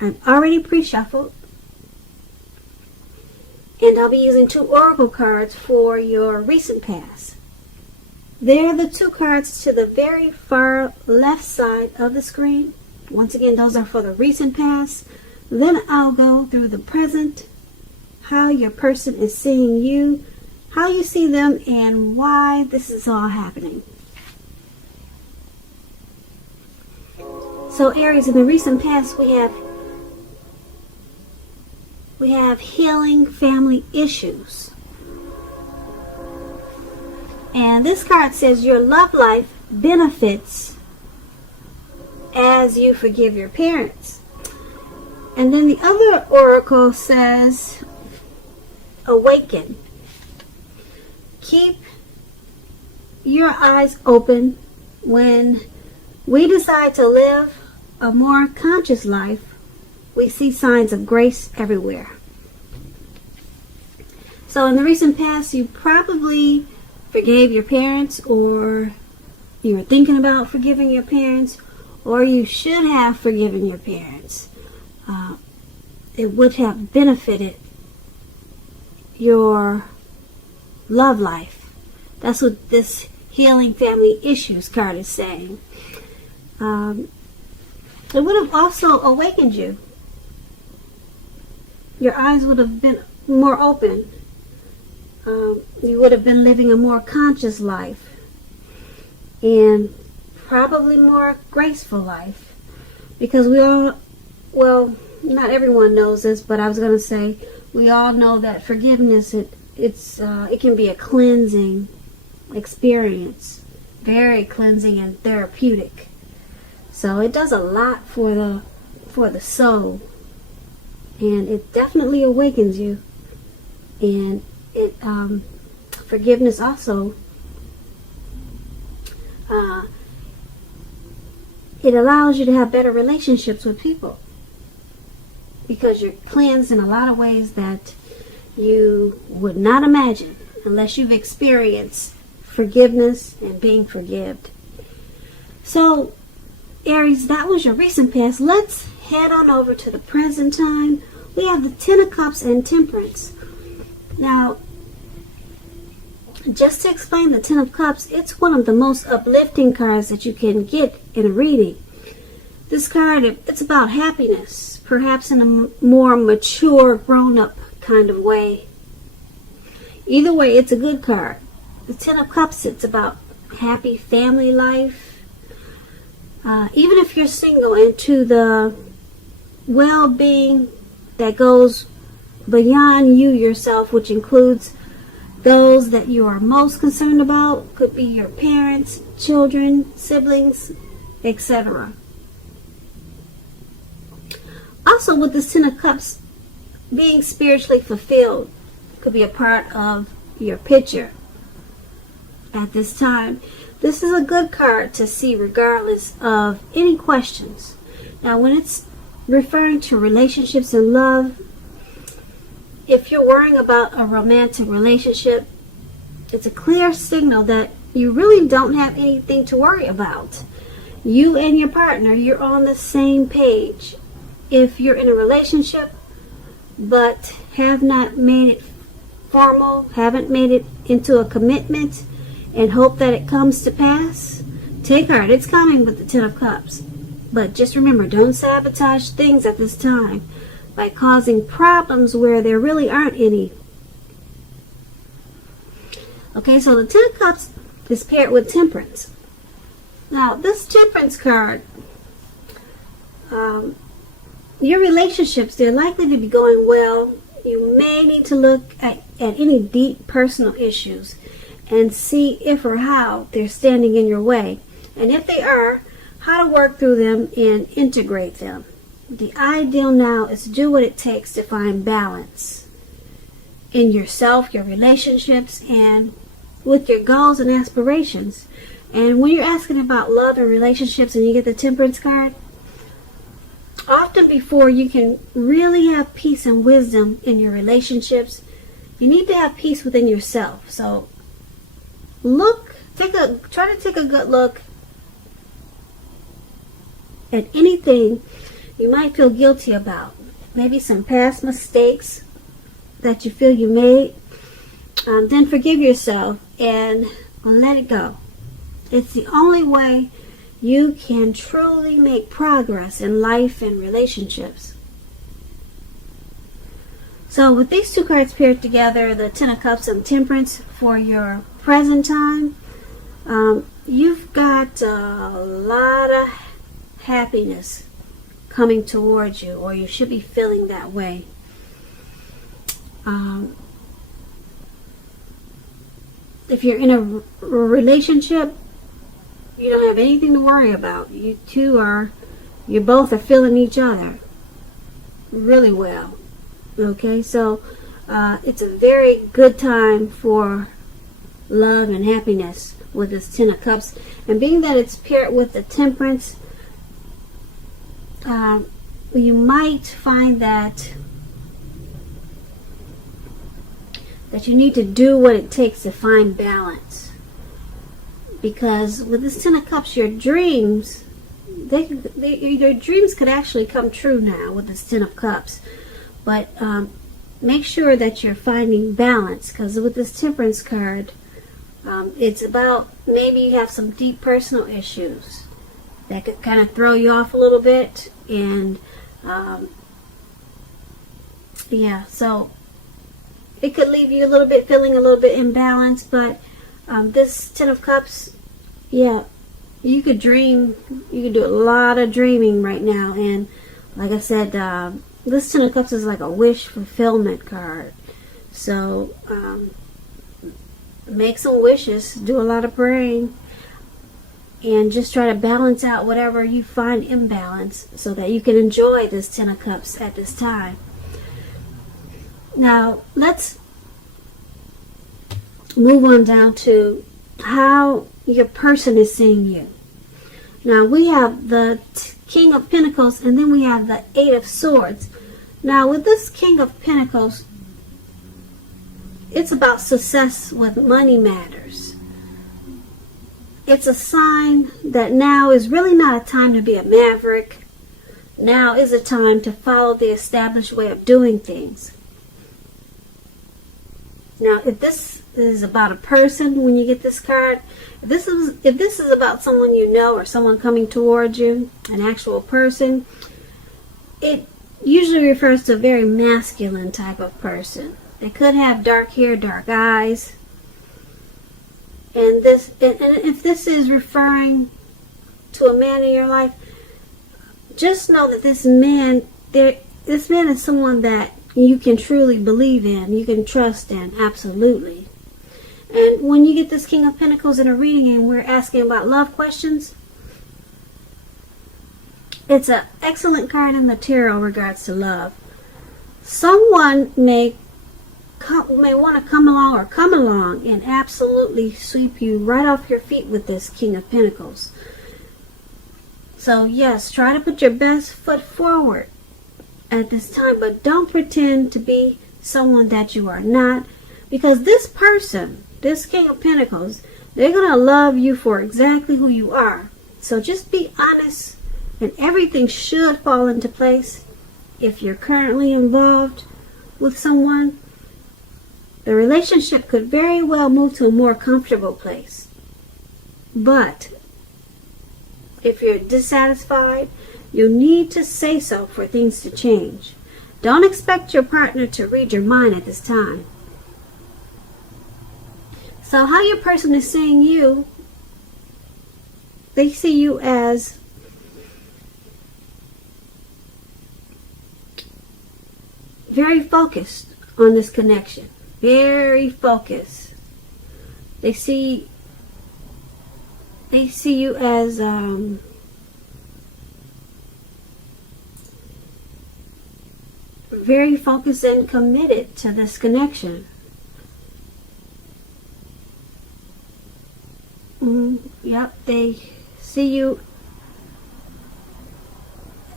I've already pre-shuffled. And I'll be using 2 oracle cards for your recent past. They're the 2 cards to the very far left side of the screen. Once again, those are for the recent past. Then I'll go through the present, how your person is seeing you, how you see them, and why this is all happening. So Aries, in the recent past, we have healing family issues. And this card says your love life benefits as you forgive your parents. And then the other oracle says awaken. Keep your eyes open. When we decide to live a more conscious life, we see signs of grace everywhere. So in the recent past, you probably forgave your parents, or you were thinking about forgiving your parents, or you should have forgiven your parents. It would have benefited your love life. That's what this healing family issues card is saying. It would have also awakened you. Your eyes would have been more open. You would have been living a more conscious life and probably more graceful life, because we all, well, not everyone knows this, but I was going to say we all know that forgiveness, it can be a cleansing experience, very cleansing and therapeutic. So it does a lot for the soul, and it definitely awakens you. And it forgiveness also it allows you to have better relationships with people, because you're cleansed in a lot of ways that you would not imagine unless you've experienced forgiveness and being forgived. So Aries, that was your recent past. Let's head on over to the present time. We have the 10 of Cups and Temperance. Now, just to explain the 10 of Cups, it's one of the most uplifting cards that you can get in a reading. This card, it's about happiness, perhaps in a more mature, grown-up kind of way. Either way, it's a good card. The 10 of Cups, it's about happy family life. Even if you're single, into the well-being that goes beyond you yourself, which includes those that you are most concerned about, could be your parents, children, siblings, etc. Also, with this 10 of Cups, being spiritually fulfilled could be a part of your picture at this time. This is a good card to see regardless of any questions. Now, when it's referring to relationships and love, if you're worrying about a romantic relationship, it's a clear signal that you really don't have anything to worry about. You and your partner, you're on the same page. If you're in a relationship but have not made it formal, haven't made it into a commitment, and hope that it comes to pass, take heart. It's coming with the 10 of Cups. But just remember, don't sabotage things at this time by causing problems where there really aren't any. Okay, so the 10 of Cups is paired with Temperance. Now, this Temperance card, your relationships, they're likely to be going well. You may need to look at any deep personal issues and see if or how they're standing in your way. And if they are, how to work through them and integrate them. The ideal now is to do what it takes to find balance in yourself, your relationships, and with your goals and aspirations. And when you're asking about love and relationships and you get the Temperance card, often before you can really have peace and wisdom in your relationships, you need to have peace within yourself. So try to take a good look at anything you might feel guilty about. Maybe some past mistakes that you feel you made. Then forgive yourself and let it go. It's the only way you can truly make progress in life and relationships. So with these two cards paired together, the Ten of Cups and Temperance, for your present time, you've got a lot of happiness coming towards you, or you should be feeling that way. If you're in a relationship, you don't have anything to worry about. You both are feeling each other really well. Okay, so it's a very good time for love and happiness with this Ten of Cups. And being that it's paired with the Temperance, you might find that you need to do what it takes to find balance. Because with this Ten of Cups, your dreams, your dreams could actually come true now with this Ten of Cups. But make sure that you're finding balance, because with this Temperance card, it's about maybe you have some deep personal issues that could kind of throw you off a little bit. And yeah, so it could leave you feeling a little bit imbalanced. But this Ten of Cups, yeah, you could dream. You could do a lot of dreaming right now. And like I said, this Ten of Cups is like a wish fulfillment card. So make some wishes, do a lot of praying, and just try to balance out whatever you find imbalance so that you can enjoy this Ten of Cups at this time. Now, let's move on down to how your person is seeing you. Now, we have the King of Pentacles, and then we have the Eight of Swords. Now, with this King of Pentacles, it's about success with money matters. It's a sign that now is really not a time to be a maverick. Now is a time to follow the established way of doing things. Now, if this is about a person, when you get this card, if this is about someone you know or someone coming towards you, an actual person, it usually refers to a very masculine type of person. They could have dark hair, dark eyes. And if this is referring to a man in your life, just know that this man is someone that you can truly believe in, you can trust in, absolutely. And when you get this King of Pentacles in a reading and we're asking about love questions, it's an excellent card in the tarot in regards to love. Someone may want to come along and absolutely sweep you right off your feet with this King of Pentacles. So yes, try to put your best foot forward at this time, but don't pretend to be someone that you are not, because this person, this King of Pentacles, they're going to love you for exactly who you are. So just be honest, and everything should fall into place. If you're currently involved with someone, the relationship could very well move to a more comfortable place. But if you're dissatisfied, you need to say so for things to change. Don't expect your partner to read your mind at this time. So how your person is seeing you, they see you as very focused on this connection. Very focused. They see you as very focused and committed to this connection. Yep, they see you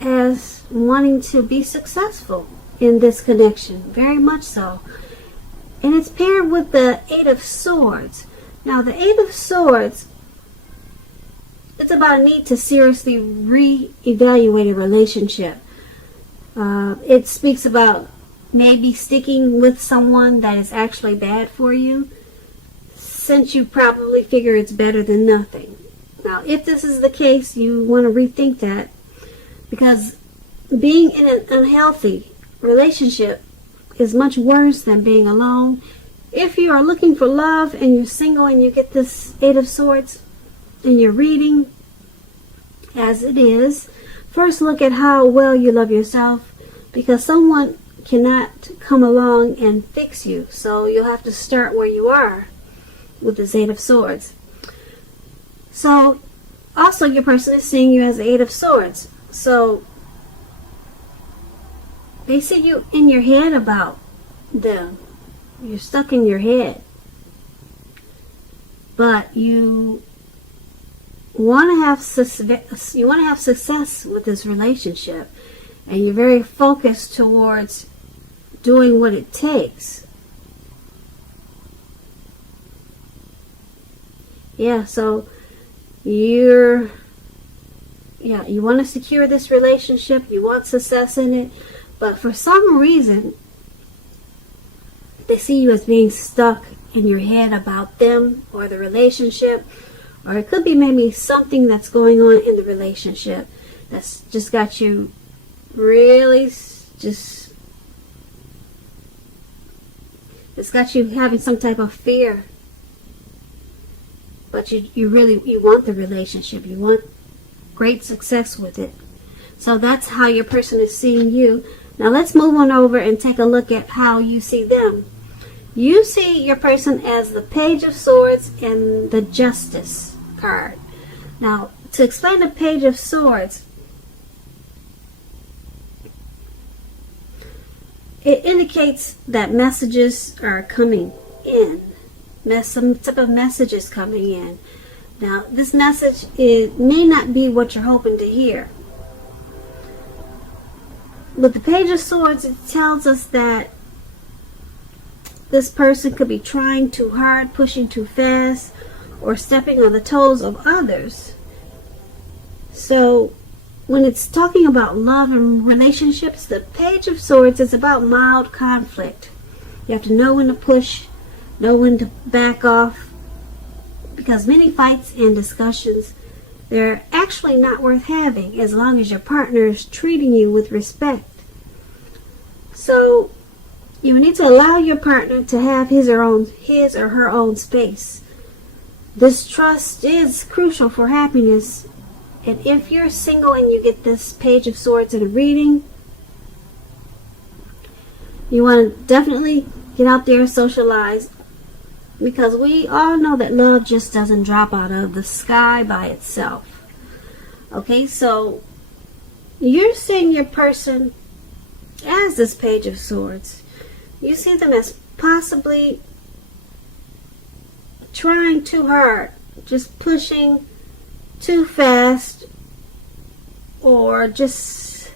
as wanting to be successful in this connection, very much so. And it's paired with the Eight of Swords. Now, the Eight of Swords, it's about a need to seriously reevaluate a relationship. It speaks about maybe sticking with someone that is actually bad for you, since you probably figure it's better than nothing. Now, if this is the case, you want to rethink that, because being in an unhealthy relationship is much worse than being alone. If you are looking for love and you're single and you get this Eight of Swords in your reading, as it is, first look at how well you love yourself, because someone cannot come along and fix you. So you'll have to start where you are with this Eight of Swords. So also your person is seeing you as the Eight of Swords. So they see you in your head about them. You're stuck in your head. But you want to have success with this relationship, and you're very focused towards doing what it takes. Yeah, so you want to secure this relationship, you want success in it, but for some reason they see you as being stuck in your head about them or the relationship, or it could be maybe something that's going on in the relationship that's just got you really it's got you having some type of fear. But you want the relationship. You want great success with it. So that's how your person is seeing you. Now let's move on over and take a look at how you see them. You see your person as the Page of Swords and the Justice card. Now, to explain the Page of Swords, it indicates that messages are coming in. Some type of message is coming in. Now, this message may not be what you're hoping to hear. With the Page of Swords, it tells us that this person could be trying too hard, pushing too fast, or stepping on the toes of others. So, when it's talking about love and relationships, the Page of Swords is about mild conflict. You have to know when to push, know when to back off, because many fights and discussions, they're actually not worth having as long as your partner is treating you with respect. So you need to allow your partner to have his or her own space. This trust is crucial for happiness. And if you're single and you get this Page of Swords in a reading, you want to definitely get out there and socialize, because we all know that love just doesn't drop out of the sky by itself. Okay, so you're seeing your person as this Page of Swords. You see them as possibly trying too hard, just pushing too fast, or just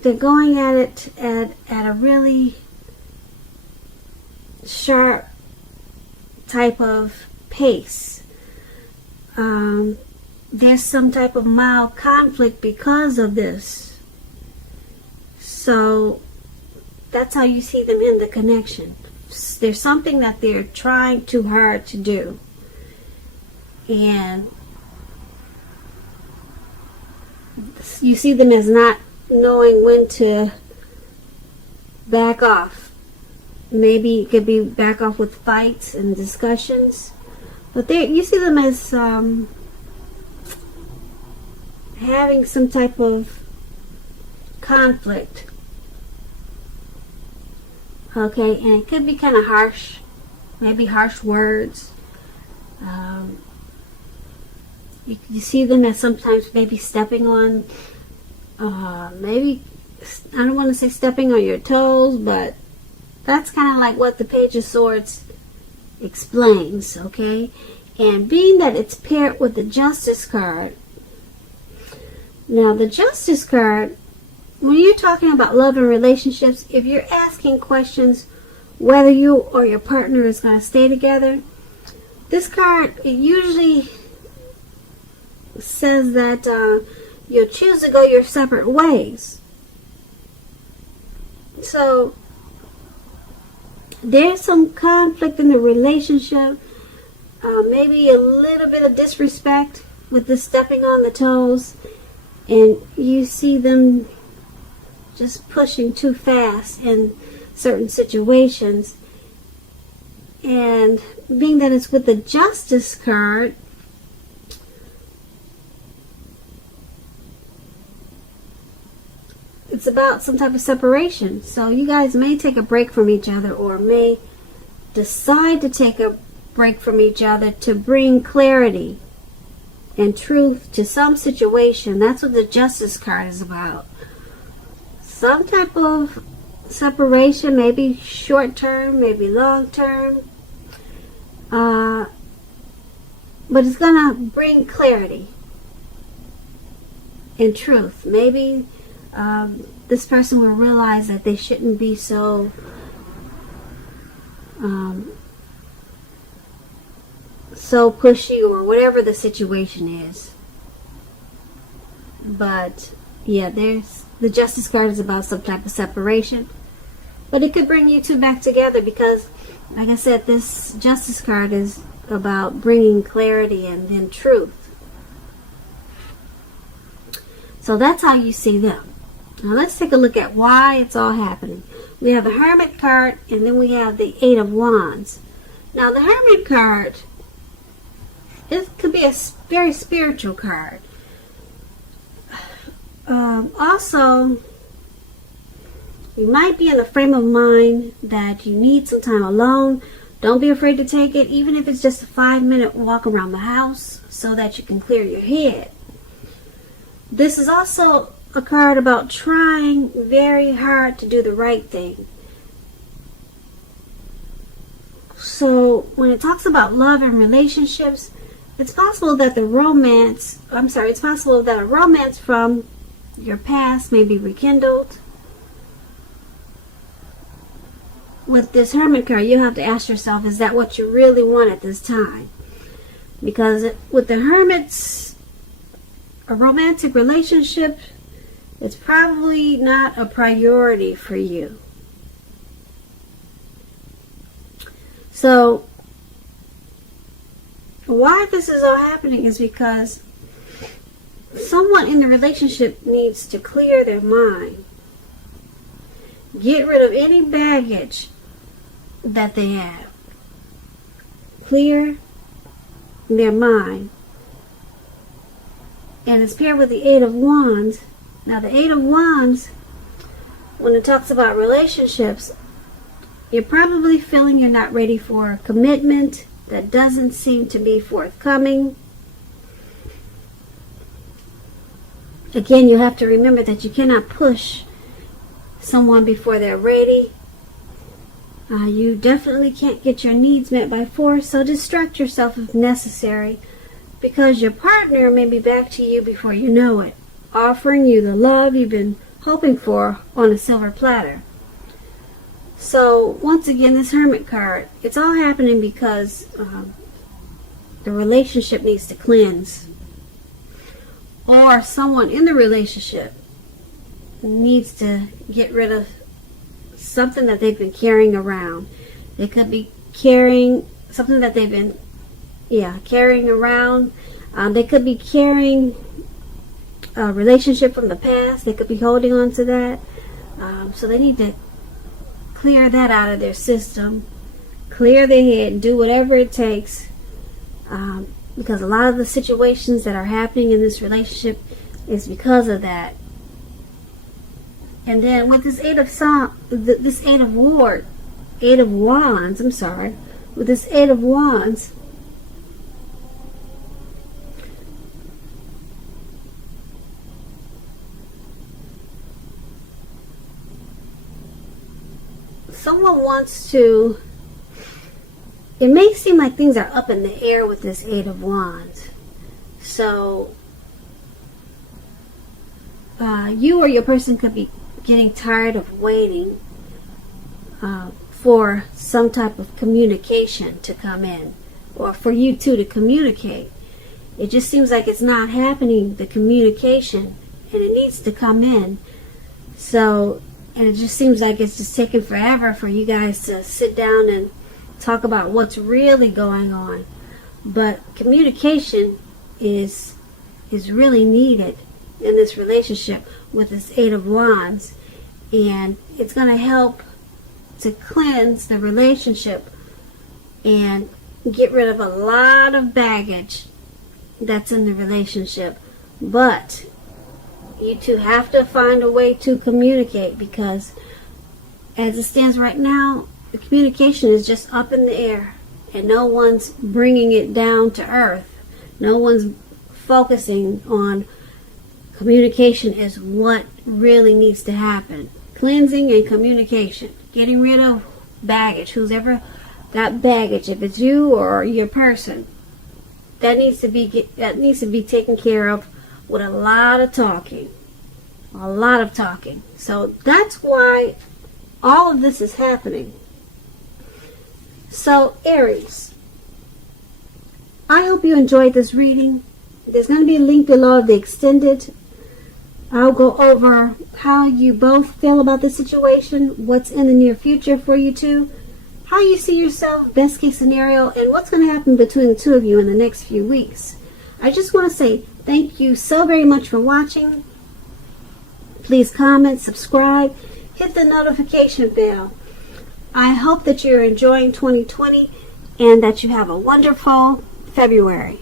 they're going at it at a really sharp type of pace. There's some type of mild conflict because of this. So that's how you see them in the connection. There's something that they're trying too hard to do. And you see them as not knowing when to back off. Maybe it could be back off with fights and discussions. But you see them as having some type of conflict. Okay, and it could be kind of harsh, maybe harsh words. You see them as sometimes maybe stepping on, maybe, I don't want to say stepping on your toes, but that's kind of like what the Page of Swords explains, okay? And being that it's paired with the Justice card, now the Justice card, when you're talking about love and relationships, if you're asking questions whether you or your partner is going to stay together, this card, it usually says that you'll choose to go your separate ways. So there's some conflict in the relationship, maybe a little bit of disrespect with the stepping on the toes, and you see them just pushing too fast in certain situations. And being that it's with the Justice card, it's about some type of separation. So you guys may take a break from each other, or may decide to take a break from each other to bring clarity and truth to some situation. That's what the Justice card is about. Some type of separation, maybe short term, maybe long term. But it's going to bring clarity and truth. Maybe this person will realize that they shouldn't be so pushy, or whatever the situation is. But yeah, the Justice card is about some type of separation, but it could bring you two back together, because like I said, this Justice card is about bringing clarity and then truth. So that's how you see them. Now let's take a look at why it's all happening. We have the Hermit card, and then we have the Eight of Wands. Now the Hermit card, it could be a very spiritual card. Also, you might be in a frame of mind that you need some time alone. Don't be afraid to take it, even if it's just a 5-minute walk around the house, so that you can clear your head. This is also a card about trying very hard to do the right thing. So when it talks about love and relationships, it's possible that it's possible that a romance from your past may be rekindled. With this Hermit card, you have to ask yourself, is that what you really want at this time? Because with the Hermits, a romantic relationship, it's probably not a priority for you. So why this is all happening is because someone in the relationship needs to clear their mind. Get rid of any baggage that they have. Clear their mind. And it's paired with the Eight of Wands. Now the Eight of Wands, when it talks about relationships, you're probably feeling you're not ready for a commitment that doesn't seem to be forthcoming. Again, you have to remember that you cannot push someone before they're ready. You definitely can't get your needs met by force, so distract yourself if necessary, because your partner may be back to you before you know it, offering you the love you've been hoping for on a silver platter. So once again, this Hermit card, it's all happening because the relationship needs to cleanse, or someone in the relationship needs to get rid of something that they've been carrying around. They could be carrying something that they've been carrying around. They could be carrying a relationship from the past. They could be holding on to that. So they need to clear that out of their system, clear their head, do whatever it takes, because a lot of the situations that are happening in this relationship is because of that. And then with this Eight of Wands, with this Eight of Wands, someone wants to, it may seem like things are up in the air with this Eight of Wands. So you or your person could be getting tired of waiting for some type of communication to come in, or for you two to communicate. It just seems like it's not happening, the communication, and it needs to come in. So, and it just seems like it's just taking forever for you guys to sit down and talk about what's really going on. But communication is really needed in this relationship with this Eight of Wands. And it's going to help to cleanse the relationship and get rid of a lot of baggage that's in the relationship. But you two have to find a way to communicate, because as it stands right now, the communication is just up in the air and no one's bringing it down to earth. No one's focusing on communication is what really needs to happen. Cleansing and communication. Getting rid of baggage. Who's ever got baggage, if it's you or your person, that needs to be taken care of with a lot of talking. A lot of talking. So that's why all of this is happening. So Aries, I hope you enjoyed this reading. There's going to be a link below of the extended. I'll go over how you both feel about the situation, what's in the near future for you two, how you see yourself, best case scenario, and what's going to happen between the two of you in the next few weeks. I just want to say thank you so very much for watching. Please comment, subscribe, hit the notification bell. I hope that you're enjoying 2020 and that you have a wonderful February.